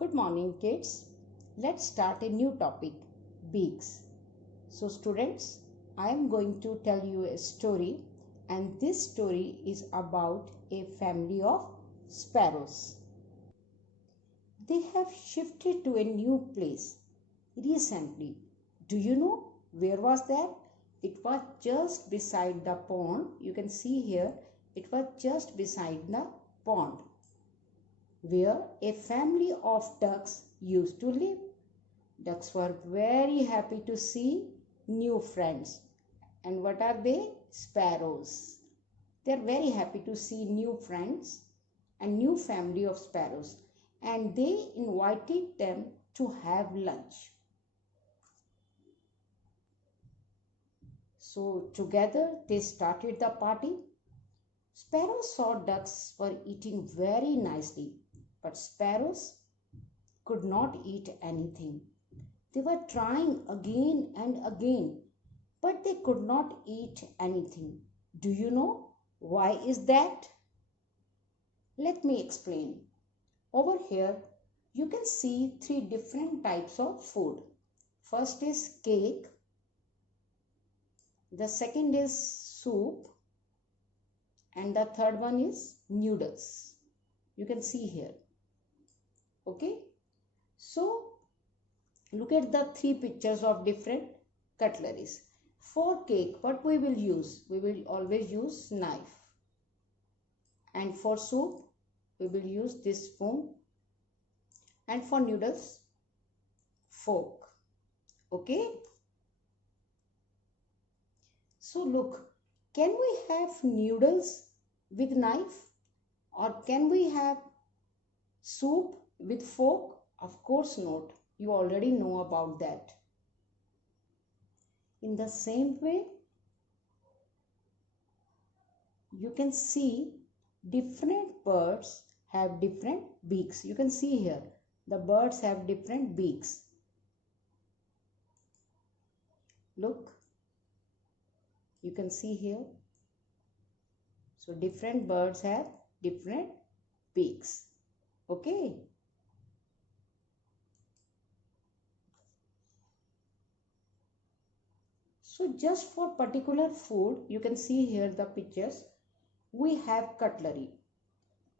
Good morning, kids. Let's start a new topic, beaks. So, students, I am going to tell you a story, and this story is about a family of sparrows. They have shifted to a new place recently. Do you know where was that? It was just beside the pond. You can see here, it was just beside the pond where a family of ducks used to live. Ducks were very happy to see new friends. And what are they? Sparrows. They are very happy to see new friends and new family of sparrows. And they invited them to have lunch. So together they started the party. Sparrows saw ducks were eating very nicely, but sparrows could not eat anything. They were trying again and again, but they could not eat anything. Do you know why is that? Let me explain. Over here, you can see three different types of food. First is cake. The second is soup. And the third one is noodles. You can see here. Okay. So, look at the three pictures of different cutleries. For cake, what we will use? We will always use knife. And for soup, we will use this spoon. And for noodles, fork. Okay. So look, can we have noodles with knife? Or can we have soup with fork? Of course not. You already know about that. In the same way, you can see different birds have different beaks. You can see here, the birds have different beaks. Look, you can see here. So different birds have different beaks. Okay. So just for particular food, you can see here the pictures. We have cutlery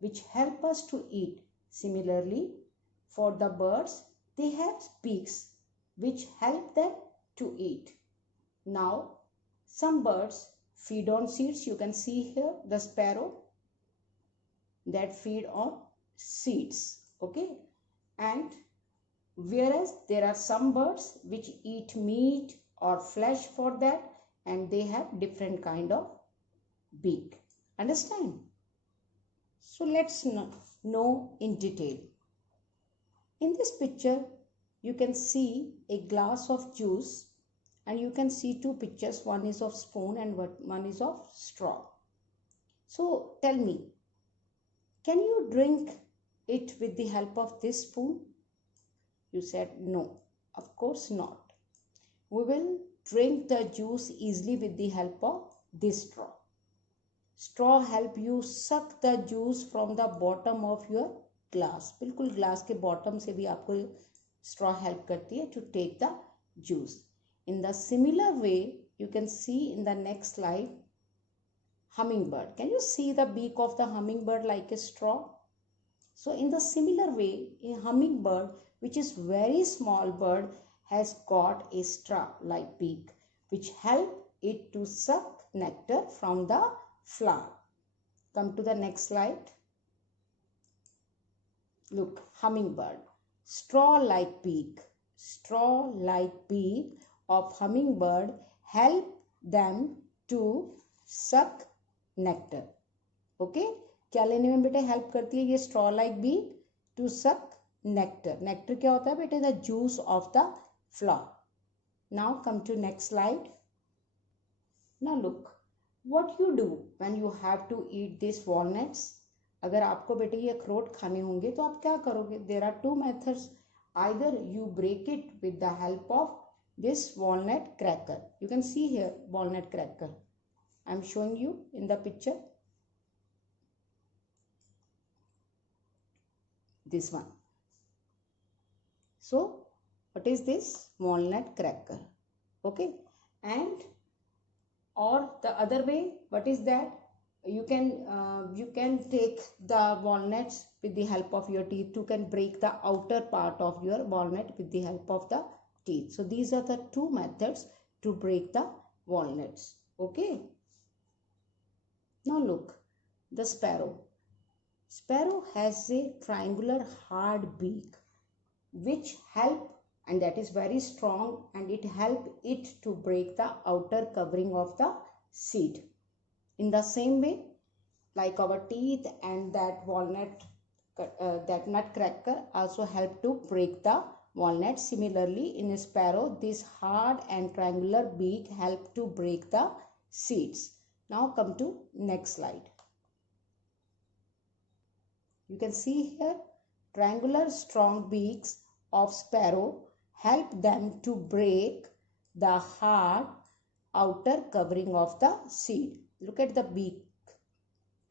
which help us to eat. Similarly, for the birds, they have beaks which help them to eat. Now, some birds feed on seeds. You can see here the sparrow that feed on seeds. Okay. And whereas there are some birds which eat meat or flesh for that, and they have different kind of beak. Understand? So let's know in detail. In this picture, you can see a glass of juice, and you can see two pictures. One is of spoon and one is of straw. So tell me, can you drink it with the help of this spoon? You said no, of course not. We will drink the juice easily with the help of this straw. Straw help you suck the juice from the bottom of your glass. बिल्कुल glass के bottom से भी आपको straw help करती है to take the juice. In the similar way, you can see in the next slide, hummingbird. Can you see the beak of the hummingbird like a straw? So in the similar way, a hummingbird, which is very small bird, has got a straw-like beak, which help it to suck nectar from the flower. Come to the next slide. Look, hummingbird, straw-like beak. Straw-like beak of hummingbird help them to suck nectar. Okay? क्या लेने में बेटे help करती है ये straw like beak? To suck nectar. Nectar क्या होता है बेटे? The juice of the flower. Now come to next slide. Now look, what you do when you have to eat these walnuts. अगर आपको बेटे ये अखरोट खाने होंगे तो आप क्या करोगे? There are two methods. Either you break it with the help of this walnut cracker. You can see here walnut cracker. I am showing you in the picture. This one. So what is this? Walnut cracker. Okay, and or the other way, what is that? You can take the walnuts with the help of your teeth. You can break the outer part of your walnut with the help of the teeth. So these are the two methods to break the walnuts. Okay, now look, the sparrow. Sparrow has a triangular hard beak which help, and that is very strong, and it help it to break the outer covering of the seed. In the same way, like our teeth and that walnut, that nutcracker also help to break the walnut. Similarly, in a sparrow, this hard and triangular beak help to break the seeds. Now come to next slide. You can see here triangular strong beaks of sparrow help them to break the hard outer covering of the seed. Look at the beak,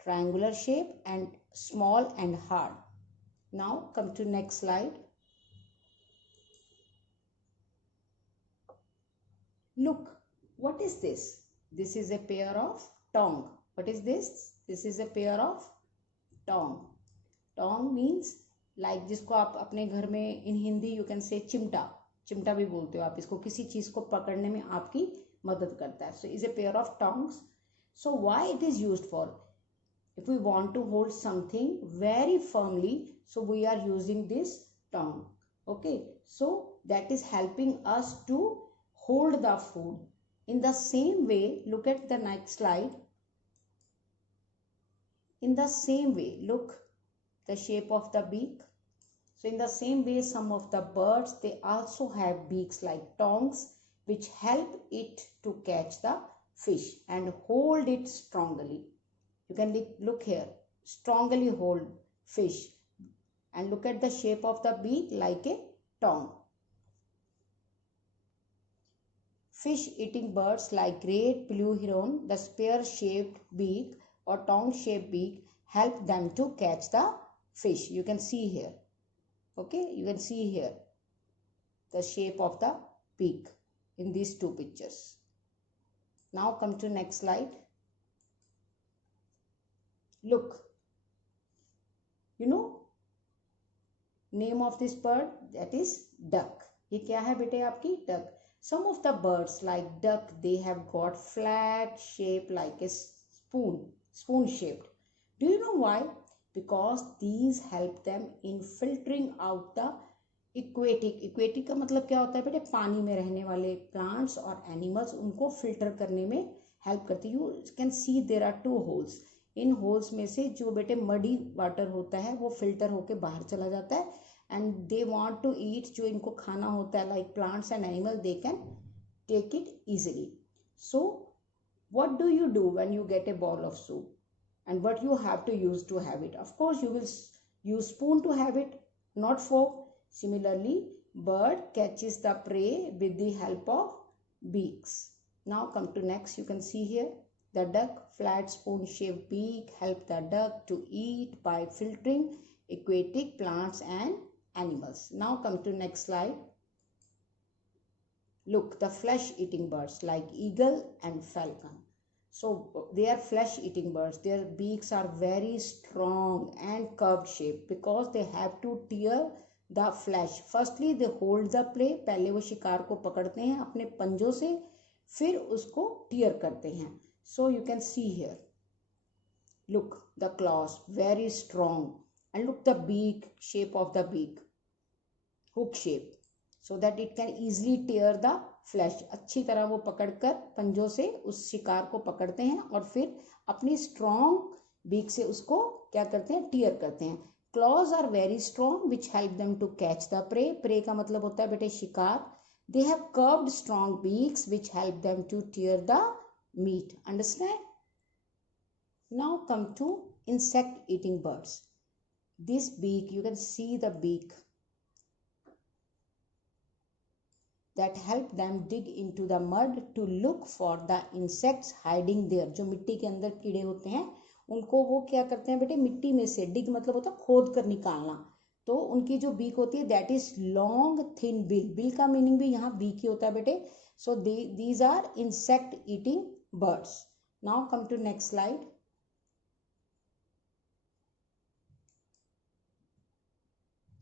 triangular shape and small and hard. Now come to next slide. Look, what is this? This is a pair of tongue. What is this? This is a pair of tongue. Tongue means like जिसको आप अपने घर में in Hindi you can say चिमटा, चिमटा भी बोलते हो आप इसको, किसी चीज को पकड़ने में आपकी मदद करता है. So is a pair of tongues. So why it is used for? If we want to hold something very firmly, so we are using this tongue. Okay, so that is helping us to hold the food. In the same way, look at the next slide. In the same way, look the shape of the beak. So in the same way, some of the birds, they also have beaks like tongues which help it to catch the fish and hold it strongly. You can look here, strongly hold fish, and look at the shape of the beak like a tongue. Fish eating birds like great blue heron, the spear shaped beak or tongue shaped beak help them to catch the fish. You can see here. Okay, you can see here the shape of the beak in these two pictures. Now come to next slide. Look, you know name of this bird, that is duck. ये क्या है बेटे आपकी? Duck. Some of the birds like duck, they have got flat shape like a spoon shaped. Do you know why? Because these help them in filtering out the aquatic का मतलब क्या होता है बेटे? पानी में रहने वाले plants और animals, उनको filter करने में help करती है. You can see there are two holes. In holes में से जो बेटे मडी वाटर होता है वो फिल्टर होके बाहर चला जाता है, and they want to eat, जो इनको खाना होता है like plants and animal, they can take it easily. So what do you do when you get a bowl of soup, and what you have to use to have it? Of course you will use spoon to have it, not fork. Similarly, bird catches the prey with the help of beaks. Now come to next. You can see here the duck, flat spoon-shaped beak help the duck to eat by filtering aquatic plants and animals. Now come to next slide. Look, the flesh-eating birds like eagle and falcon. So they are flesh-eating birds. Their beaks are very strong and curved shape because they have to tear the flesh. Firstly, they hold the prey. पहले वो शिकार को पकड़ते हैं अपने पंजों से, फिर उसको tear करते हैं. So you can see here, look the claws very strong, and look the beak shape of the beak, hook shape, so that it can easily tear the flesh. अच्छी तरह वो पकड़कर पंजों से उस शिकार को पकड़ते हैं और फिर अपनी strong beak से उसको क्या करते हैं? tear करते हैं. Claws are very strong which help them to catch the prey. Prey का मतलब होता है बेटे शिकार. They have curved strong beaks which help them to tear the meat. Understand? Now come to insect eating birds. This beak, you can see the beak that help them dig into the mud to look for the insects hiding there. जो मिट्टी के अंदर कीड़े होते हैं उनको वो क्या करते हैं बेटे? मिट्टी में से, डिग मतलब होता है खोद कर निकालना, तो उनकी जो बीक होती है that is long thin bill. Bill का मीनिंग भी यहाँ बीक ही होता है बेटे. So these are insect eating birds. Now come to next slide.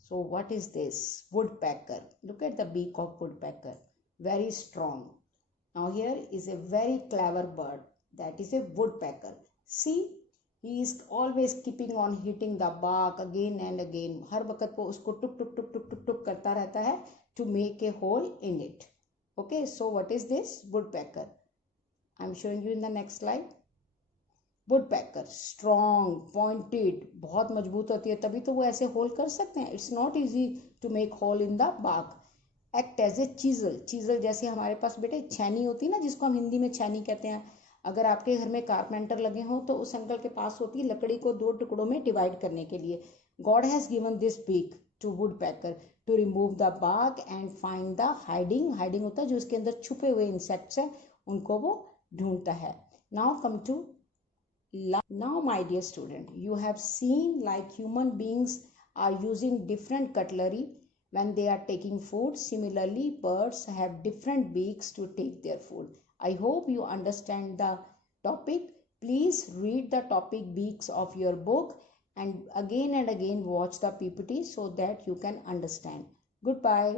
So what is this? Woodpecker. Look at the beak of woodpecker. Very strong. Now here is a very clever bird. That is a woodpecker. See, he is always keeping on hitting the bark again and again. हर वक्त वो उसको टुक टुक टुक टुक टुक टुक करता रहता है to make a hole in it. Okay, so what is this? Woodpecker. I am showing you in the next slide. Woodpecker, strong, pointed, बहुत मजबूत होती है तभी तो वो ऐसे होल कर सकते हैं. It's not easy to make hole in the bark. Act as a chisel. Chisel जैसे हमारे पास बेटे छेनी होती है ना, जिसको हम हिंदी में छेनी कहते हैं. अगर आपके घर में कारपेंटर लगे हों तो उस अंकल के पास होती है लकड़ी को 2 टुकड़ों में डिवाइड करने के लिए. God has given this beak to woodpecker to remove the bark and find the hiding. Hiding होता है जो उसके अंदर छुपे हुए इंसेक्ट्स हैं, उनको वो ढूंढता है. Now come to now, my dear student, you have seen like human beings are using different cutlery when they are taking food. Similarly, birds have different beaks to take their food. I hope you understand the topic. Please read the topic beaks of your book and again watch the PPT so that you can understand. Goodbye.